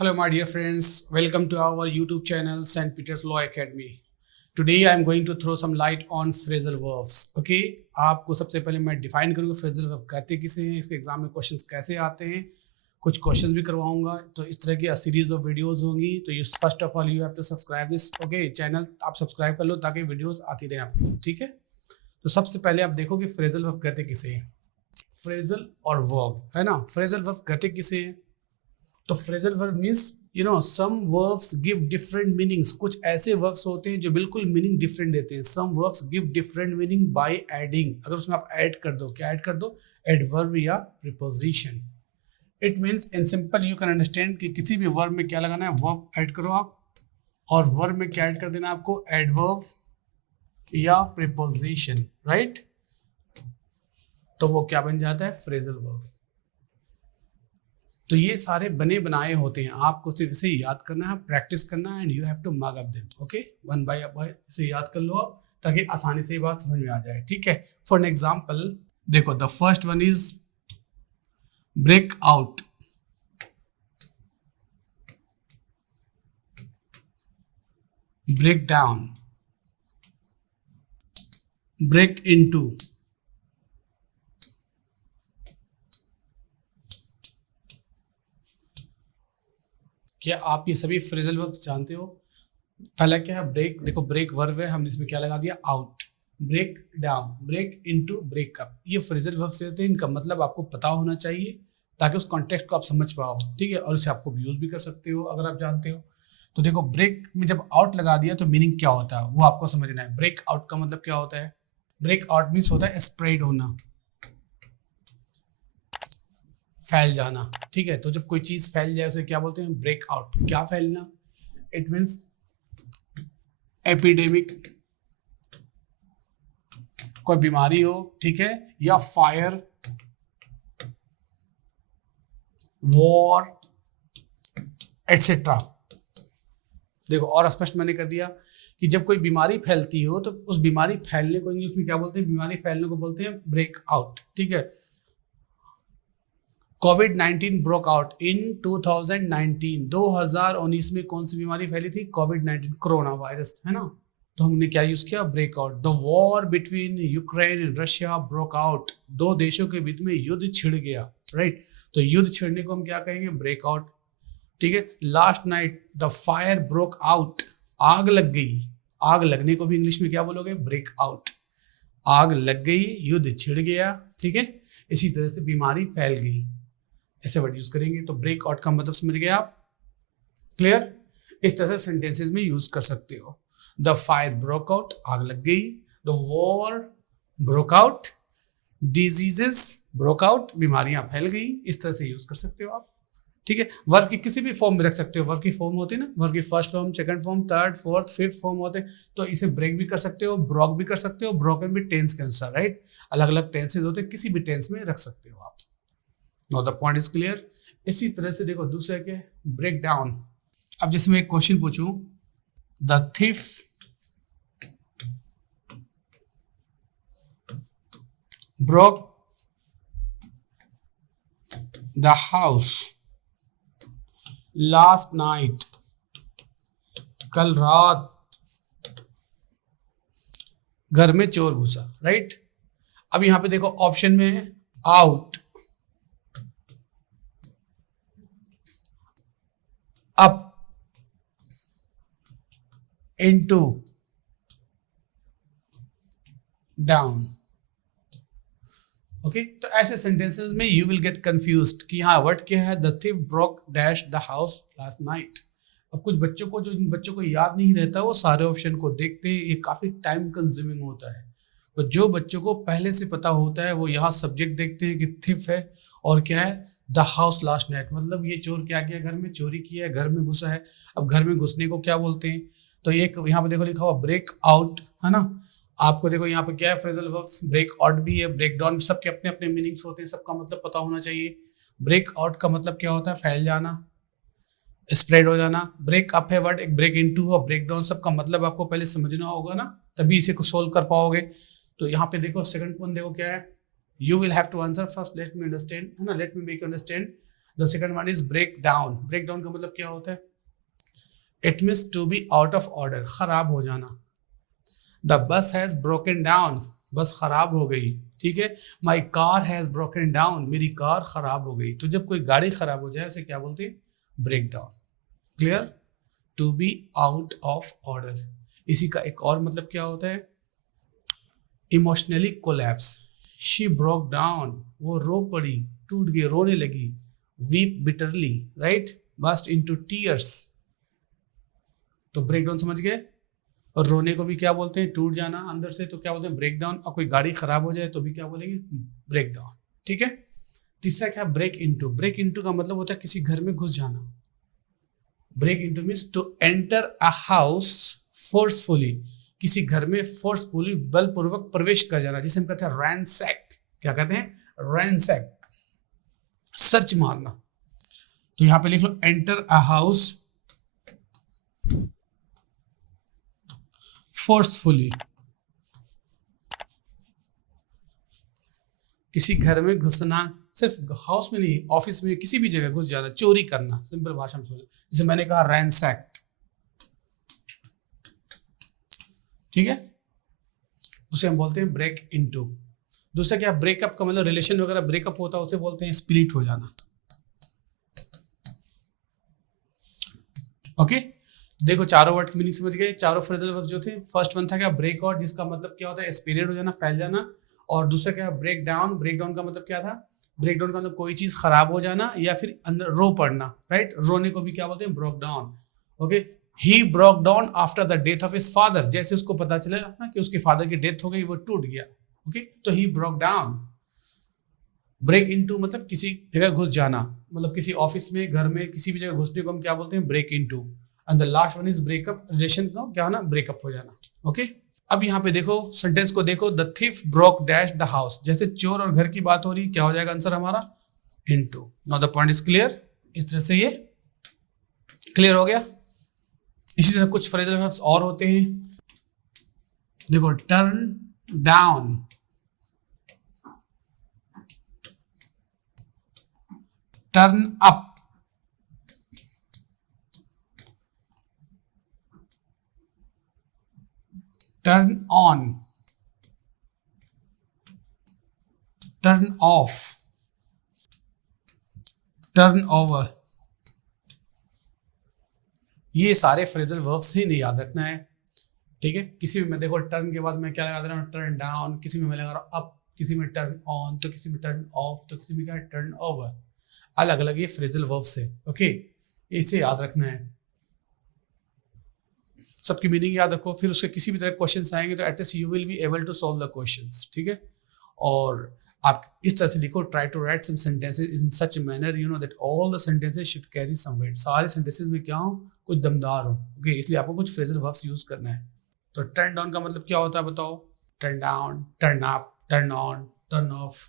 Hello, my dear friends. Welcome to our YouTube channel, St. Peter's Law Academy. Today I am going to throw some light on phrasal verbs. Okay? आपको सबसे पहले मैं define करूँगा phrasal verb कहते किसे हैं, इसके exam में क्वेश्चंस कैसे आते हैं, कुछ क्वेश्चंस भी करवाऊंगा. तो इस तरह की सीरीज ऑफ वीडियोस होंगी. तो you first of all you have to subscribe this channel. आप सब्सक्राइब कर लो ताकि वीडियोस आती रहे आपके पास. ठीक है? तो सबसे पहले आप देखो कि phrasal verb कहते किसे हैं. फ्रेजल और वर्ब है ना. फ्रेजल वर्ब कहते किसे हैं? तो phrasal verb means some verbs give different meanings. कुछ ऐसे वर्ब्स होते हैं जो बिल्कुल मीनिंग डिफरेंट देते हैं. Some verbs give different meaning by adding. अगर उसमें आप ऐड कर दो, क्या ऐड कर दो? एडवर्ब या preposition. It means in simple you can understand कि किसी भी वर्ब में क्या लगाना है, वर्ब ऐड करो आप, और वर्ब में क्या ऐड कर देना आपको? एडवर्ब या प्रीपोजिशन. राइट? तो वो क्या बन जाता है? Phrasal verb. तो ये सारे बने बनाए होते हैं, आपको सिर्फ इसे याद करना है, प्रैक्टिस करना है, and you have to mark up them. Okay, one by one इसे याद कर लो आप, ताकि आसानी से ये बात समझ में आ जाए. ठीक है? फॉर एन एग्जांपल देखो, the first one is break out. Break down. Break into. क्या आप ये सभी फ्रेजल वर्ब्स जानते हो? पहला क्या है? ब्रेक. देखो, ब्रेक वर्ब है, हमने इसमें क्या लगा दिया? Out. Break down, break into, break up. ये फ्रेजल वर्ब्स होते हैं. इनका मतलब आपको पता होना चाहिए ताकि उस कॉन्टेक्स्ट को आप समझ पाओ. ठीक है? और इसे आपको यूज भी कर सकते हो अगर आप जानते हो. तो देखो, ब्रेक में जब आउट लगा दिया तो मीनिंग क्या होता है वो आपको समझना है. ब्रेक आउट का मतलब क्या होता है? ब्रेक आउट मीन्स होता है स्प्रेड होना, फैल जाना. ठीक है? तो जब कोई चीज फैल जाए उसे क्या बोलते हैं? Break out. क्या फैलना? इट मीन्स एपिडेमिक, कोई बीमारी हो. ठीक है? या फायर, वॉर, एटसेट्रा. देखो, और स्पष्ट मैंने कर दिया कि जब कोई बीमारी फैलती हो तो उस बीमारी फैलने को इंग्लिश में क्या बोलते हैं? बीमारी फैलने को बोलते हैं ब्रेक आउट. ठीक है? कोविड-19 ब्रोक आउट इन 2019. 2019 में कौन सी बीमारी फैली थी? कोविड-19, कोरोना वायरस, है ना. तो हमने क्या यूज किया? Break out. The war between Ukraine and Russia broke out. दो देशों के बीच में युद्ध छिड़ गया. राइट? तो युद्ध छिड़ने को हम क्या कहेंगे? Break out. ठीक है? Last night the fire broke out. आग लग गई. आग लगने को भी इंग्लिश में क्या बोलोगे? Break out. आग लग गई, युद्ध छिड़ गया. ठीक है? इसी तरह से बीमारी फैल गई, ऐसे वर्ड यूज करेंगे. तो ब्रेक आउट का मतलब समझ गए आप? क्लियर? इस तरह से सेंटेंसेस में यूज कर सकते हो. द फायर ब्रोक आउट, आग लग गई. The war broke out, diseases broke out, बीमारियां फैल गई. इस तरह से यूज कर सकते हो आप. ठीक है? वर्ब की किसी भी फॉर्म में रख सकते हो. वर्ब की फॉर्म होती है ना, वर्ब की first form, second form, third, fourth, fifth form होते हैं. तो इसे ब्रेक भी कर सकते हो, ब्रोक भी कर सकते हो. ब्रोकन भी टेंस के अनुसार. राइट? अलग अलग टेंसेज होते हैं, किसी भी टेंस में रख सकते हो आप. Now the point is clear. इसी तरह से देखो, दूसरा क्या? Break down. अब जैसे मैं एक क्वेश्चन पूछूं, the thief broke the house last night. कल रात घर में चोर घुसा. राइट? अब यहां पे देखो ऑप्शन में है out, up, into, down. Okay? तो ऐसे सेंटेंसेस में यू विल गेट कंफ्यूज्ड कि हाँ, वर्ड क्या है? The thief broke dash the house last night. अब कुछ बच्चों को, जो बच्चों को याद नहीं रहता, वो सारे ऑप्शन को देखते हैं. ये काफी टाइम कंज्यूमिंग होता है. तो जो बच्चों को पहले से पता होता है वो यहाँ सब्जेक्ट देखते हैं कि थिफ है, और क्या है? The house last night. मतलब ये चोर क्या किया? घर में चोरी किया है, घर में घुसा है. अब घर में घुसने को क्या बोलते हैं? तो एक यहाँ पे देखो लिखा हुआ ब्रेक आउट, है ना. आपको देखो यहाँ पे क्या है? Phrasal verbs. ब्रेक आउट भी है, ब्रेक डाउन, सबके अपने अपने मीनिंग्स होते हैं, सबका मतलब पता होना चाहिए. ब्रेक आउट का मतलब क्या होता है? फैल जाना, स्प्रेड हो जाना. ब्रेक अप है वर्ड, एक ब्रेक इनटू और ब्रेक डाउन. सबका मतलब आपको पहले समझना होगा ना, तभी इसे को सोल्व कर पाओगे. तो यहाँ पे देखो सेकंड वन देखो क्या है? You will have to answer first. Let me understand, है ना, let me make you understand. The second one is break down. Break down का मतलब क्या होता है? It means to be out of order, खराब हो जाना। The bus has broken down, बस खराब हो गई, ठीक है। My car has broken down, मेरी कार खराब हो गई। तो जब कोई गाड़ी खराब हो जाए उसे क्या बोलते हैं? Break down. Clear? To be out of order. इसी का एक और मतलब क्या होता है? Emotionally collapse, she broke down, वो रो पड़ी, टूट गई, रोने लगी। Weep bitterly, right, burst into tears. तो ब्रेक डाउन समझ गए। और रोने को भी क्या बोलते हैं? टूट जाना अंदर से, तो क्या बोलते हैं? Break down. और कोई गाड़ी खराब हो जाए तो भी क्या बोलेंगे? ब्रेक डाउन, ठीक है। तीसरा क्या? Break into. ब्रेक इनटू का मतलब होता है किसी घर में घुस जाना। Break into means to enter a house forcefully, किसी घर में फोर्सफुली बलपूर्वक प्रवेश कर जाना, जिसे हम कहते हैं रैंसैक। क्या कहते हैं? रैंसैक, सर्च मारना। तो यहां पे लिख लो एंटर अ हाउस फोर्सफुली, किसी घर में घुसना, सिर्फ हाउस में नहीं, ऑफिस में, किसी भी जगह घुस जाना, चोरी करना, सिंपल भाषा में समझो। जैसे मैंने कहा रैंसैक, ठीक है, उसे हम बोलते हैं ब्रेक इनटू। दूसरा क्या? ब्रेकअप का मतलब रिलेशन वगैरह ब्रेकअप होता है, उसे बोलते हैं स्प्लिट हो जाना। ओके, देखो चारों वर्ड की मीनिंग समझ गए। चारों फ्रेजल वर्ब जो थे, फर्स्ट वन था क्या? ब्रेक आउट, जिसका मतलब क्या होता है? स्प्रेड हो जाना, फैल जाना। और दूसरा क्या? Break down. ब्रेक डाउन का मतलब क्या था? ब्रेक डाउन का मतलब कोई चीज खराब हो जाना या फिर अंदर रो पड़ना, राइट। रोने को भी क्या बोलते हैं? Broke down. Okay, he broke down after the death of his father, जैसे उसको पता चला ना कि उसके फादर की डेथ हो गई, वो टूट गया। ओके, तो he broke down. Break into मतलब किसी जगह घुस जाना, मतलब किसी ऑफिस में, घर में, किसी भी जगह घुसने को हम क्या बोलते हैं? Break into. And the last one is breakup, relation को क्या होना? ब्रेकअप हो जाना। ओके, अब यहाँ पे देखो सेंटेंस को देखो, the thief broke dash the house, जैसे चोर और घर की बात हो रही, क्या हो जाएगा आंसर हमारा? Into. Now the point is clear. इस तरह से ये क्लियर हो गया। इसी तरह कुछ फ्रेजल वर्ब्स और होते हैं। देखो turn down, turn up, turn on, turn of, turn over. ये सारे फ्रेजल वर्ब्स ही नहीं याद रखना है, ठीक है। किसी में मैं देखो टर्न के बाद मैं क्या लगा दे रहा हूँ? Turn down. किसी में मैं लगा रहा हूँ अप, किसी में टर्न ऑन, तो किसी में टर्न ऑफ, तो किसी में क्या है? Turn over. अलग अलग ये फ्रेजल वर्ब्स है। ओके, इसे याद रखना है, सबकी मीनिंग याद रखो। फिर उसके किसी भी तरह क्वेश्चंस आएंगे तो at least you will be able to solve the questions, ठीक है। और आप इस तरह से लिखो, try to write some sentences in such manner you know that all the sentences should carry some weight. सारे सेंटेंसेस में क्या हो? कुछ दमदार हो। ओके, इसलिए आपको कुछ फ्रेजल वर्ब्स यूज करना है। तो टर्न डाउन का मतलब क्या होता है बताओ? Turn down, turn up, turn on, turn of.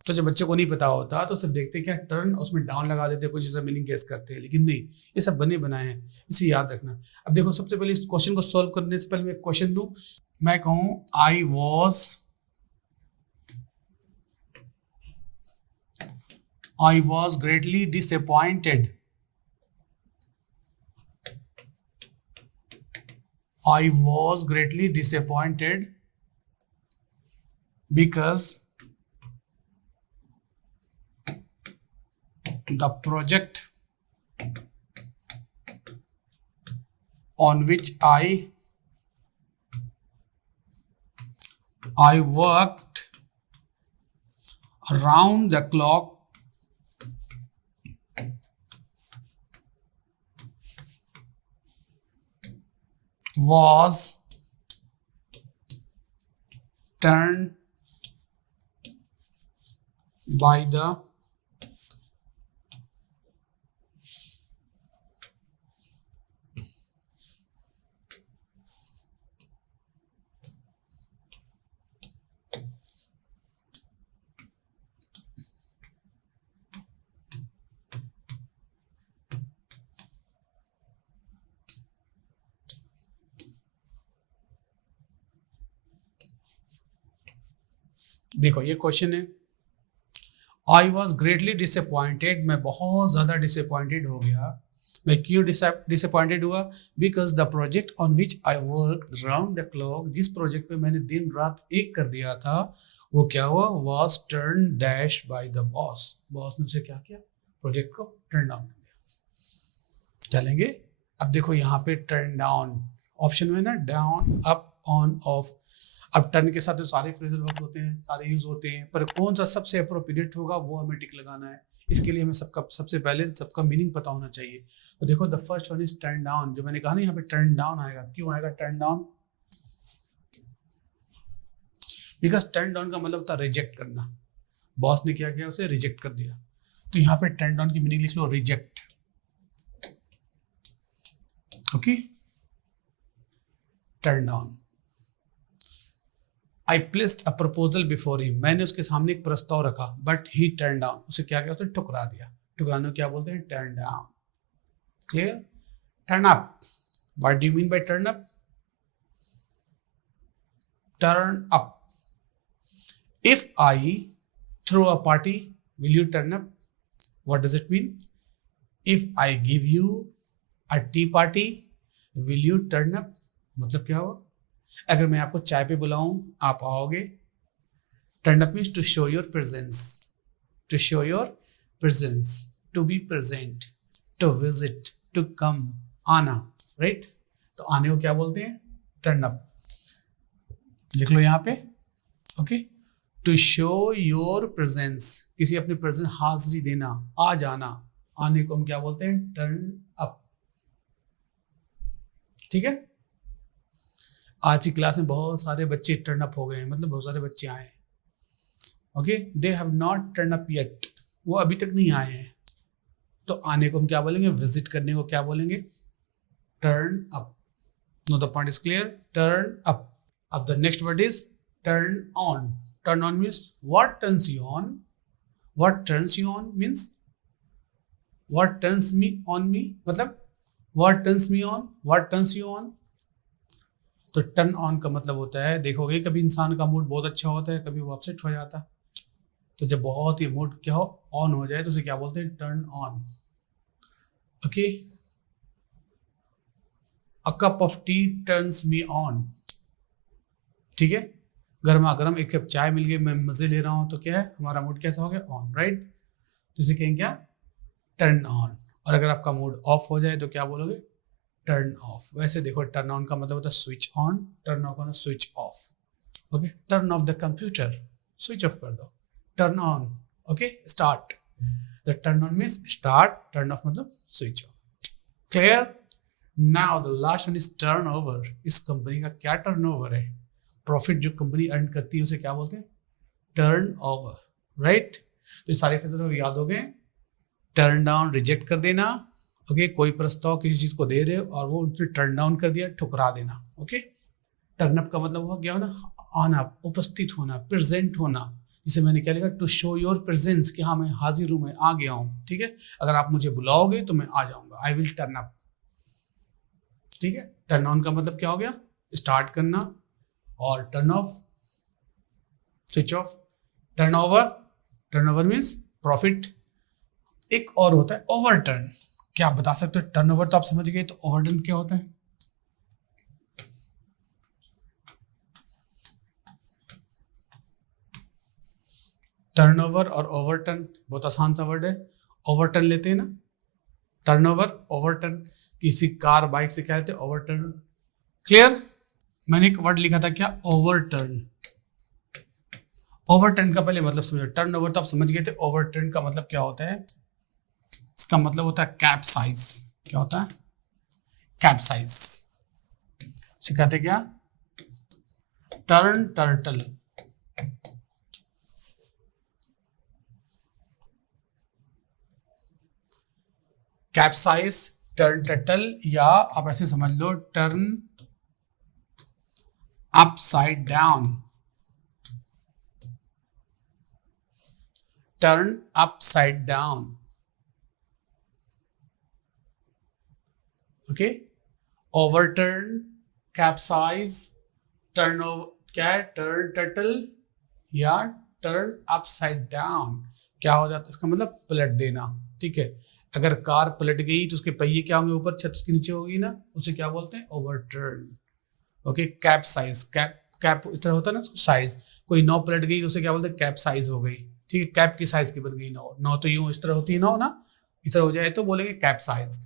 तो जब बच्चों को नहीं पता होता तो सिर्फ देखते क्या टर्न, उसमें डाउन लगा देते, कुछ ऐसा मीनिंग गेस करते हैं, लेकिन नहीं, ये सब बने बनाए हैं, इसे याद रखना। अब देखो सबसे पहले इस क्वेश्चन को सॉल्व करने से पहले मैं क्वेश्चन दूं। मैं कहूं I was greatly disappointed. I was greatly disappointed because the project on which I worked around the clock was turned by the देखो ये क्वेश्चन है, आई वॉज ग्रेटली डिसअपॉइंटेड, मैं बहुत ज़्यादा डिसअपॉइंटेड हो गया। मैं क्यों डिसअपॉइंटेड हुआ? Because the project on which I work round the clock, जिस प्रोजेक्ट पे मैंने दिन रात एक कर दिया था, वो क्या हुआ? Was turn dash by the boss. Boss ने उसे क्या किया? प्रोजेक्ट को टर्न डाउन कर दिया। चलेंगे अब देखो यहाँ पे टर्न डाउन ऑप्शन में ना, डाउन, अप, ऑन, ऑफ। अब टर्न के साथ तो सारे फ्रेजल वर्ब होते हैं, सारे यूज होते हैं, पर कौन सा सबसे अप्रोप्रिएट होगा वो हमें टिक लगाना है। इसके लिए हमें सबसे पहले सबका मीनिंग पता होना चाहिए। तो देखो the first one is turn down. जो मैंने कहा ना यहाँ पे टर्न डाउन आएगा, क्यों आएगा turn down? Because turn down का मतलब होता है रिजेक्ट करना। बॉस ने क्या किया? उसे रिजेक्ट कर दिया। तो यहाँ पे टर्न डाउन की मीनिंग लिख लो, reject. Okay, turn down. I placed a proposal before him, मैंने उसके सामने एक प्रस्ताव रखा, बट ही टर्न डाउन, उसे क्या किया? उसने ठुकरा दिया। ठुकराने को क्या बोलते हैं? Turn down. Clear? Turn up, what do you mean by turn up? Turn up, if I throw a party, will you turn up? What does it mean? If I give you a tea party, will you turn up? मतलब क्या हुआ? अगर मैं आपको चाय पे बुलाऊं, आप आओगे? Turn up means to show your presence, to show your presence, to be present, to visit, to come, आना, right? तो आने को क्या बोलते हैं? Turn up। लिख लो यहाँ पे, okay. To show your presence, किसी अपनी प्रेजेंस, हाजिरी देना, आ जाना, आने को हम क्या बोलते हैं? Turn up. ठीक है, आज की क्लास में बहुत सारे बच्चे टर्न अप हो गए हैं, मतलब बहुत सारे बच्चे आए हैं। Okay, they have not turn up yet, वो अभी तक नहीं आए हैं। तो आने को हम क्या बोलेंगे? विजिट करने को क्या बोलेंगे? Turn up. No the point is clear? Turn up. अब the next word is turn on. Turn on means what turns you on? What turns you on means what turns me on me, मतलब what turns me on, what turns you on। तो turn on का मतलब होता है, देखोगे कभी इंसान का मूड बहुत अच्छा होता है, कभी वो अपसेट हो जाता है। तो जब बहुत ही मूड क्या हो, ऑन हो जाए, तो उसे क्या बोलते हैं? Turn on. Okay, a cup of T turns me on. ठीक है, गर्मा गर्म एक कप चाय मिल गई, मैं मजे ले रहा हूं, तो क्या है? हमारा मूड कैसा हो गया? On, right? तो इसे कहेंगे क्या? Turn on. और अगर आपका मूड ऑफ हो जाए तो क्या बोलोगे? Turn off. वैसे देखो टर्न ऑन का मतलब होता है स्विच ऑन, टर्न ऑफ का switch off. Okay, turn off the computer, switch off कर दो। Turn on, okay, start. The turn on means start, turn off मतलब switch off. Clear? Now the last one is turn over. इस company का क्या turn over है? Profit जो company earn करती है उसे क्या बोलते हैं? Turn over, right? तो सारे फैक्टर याद हो गए। टर्न डाउन, रिजेक्ट कर देना, ओके, कोई प्रस्ताव किसी चीज को दे रहे हो और वो उसने टर्न डाउन कर दिया, ठुकरा देना। ओके, टर्न अप का मतलब हुआ क्या? होना, आना, उपस्थित होना, प्रेजेंट होना। जिसे मैंने क्या लिखा? टू शो योर प्रेजेंस, कि हाँ मैं हाजिर हूं, मैं आ गया हूं। ठीक है, अगर आप मुझे बुलाओगे तो मैं आ जाऊंगा, आई विल टर्न अप। ठीक है, टर्न ऑन का मतलब क्या हो गया? स्टार्ट करना, और turn off, switch off. Turn over means profit. एक और होता है ओवरटर्न। क्या आप बता सकते हो? टर्न ओवर तो आप समझ गए, तो ओवरटर्न क्या होता है? टर्नओवर और ओवरटर्न बहुत आसान सा वर्ड है। ओवरटर्न लेते हैं ना, टर्नओवर, ओवरटर्न। किसी कार बाइक से क्या लेते हैं? ओवरटर्न। क्लियर? मैंने एक वर्ड लिखा था क्या? ओवरटर्न। ओवरटर्न का पहले मतलब समझो। टर्न ओवर तो आप समझ गए थे, ओवरटर्न का मतलब क्या होता है? इसका मतलब होता है कैप्साइज। क्या होता है? कैप्साइज। सिखाते क्या? Turn turtle, capsize, turn turtle, या आप ऐसे समझ लो turn upside down. Turn upside down, okay. Overturn, capsize, turn over, क्या है? टर्न टर्टल या टर्न अपसाइड डाउन। क्या हो जाता है, इसका मतलब पलट देना, ठीक है। अगर कार पलट गई तो उसके पहिए क्या होंगे, ऊपर छत के नीचे होगी ना, उसे क्या बोलते हैं, overturn. Okay, cap size, cap इस तरह होता है ना साइज, कोई नाव पलट गई तो उसे क्या बोलते हैं, कैप साइज हो गई, ठीक है। कैप की साइज की बन गई नाव तो यूं इस तरह होती है नाव ना, इस तरह हो जाए तो बोलेंगे कैप साइज,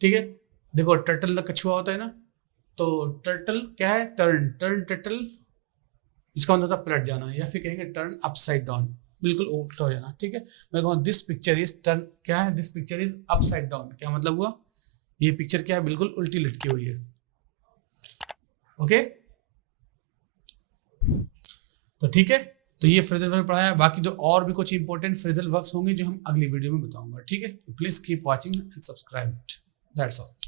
ठीक है। देखो टर्टल का कछुआ होता है ना, तो टर्टल क्या है, टर्न टर्टल, इसका मतलब होता है पलट जाना, या फिर कहेंगे टर्न अपसाइड डाउन, बिल्कुल उल्टा हो जाना, ठीक है। मैं कहूँ दिस पिक्चर इज टर्न, क्या है, this picture is upside down, क्या मतलब हुआ, ये पिक्चर क्या है, बिल्कुल उल्टी लटकी हुई है। ओके, तो ठीक है, तो ये फ्रेजल वर्ब पढ़ाया, बाकी जो और भी कुछ इंपॉर्टेंट फ्रेजल वर्ब्स होंगे जो हम अगली वीडियो में बताऊंगा, ठीक है। Please keep watching and subscribe, that's all.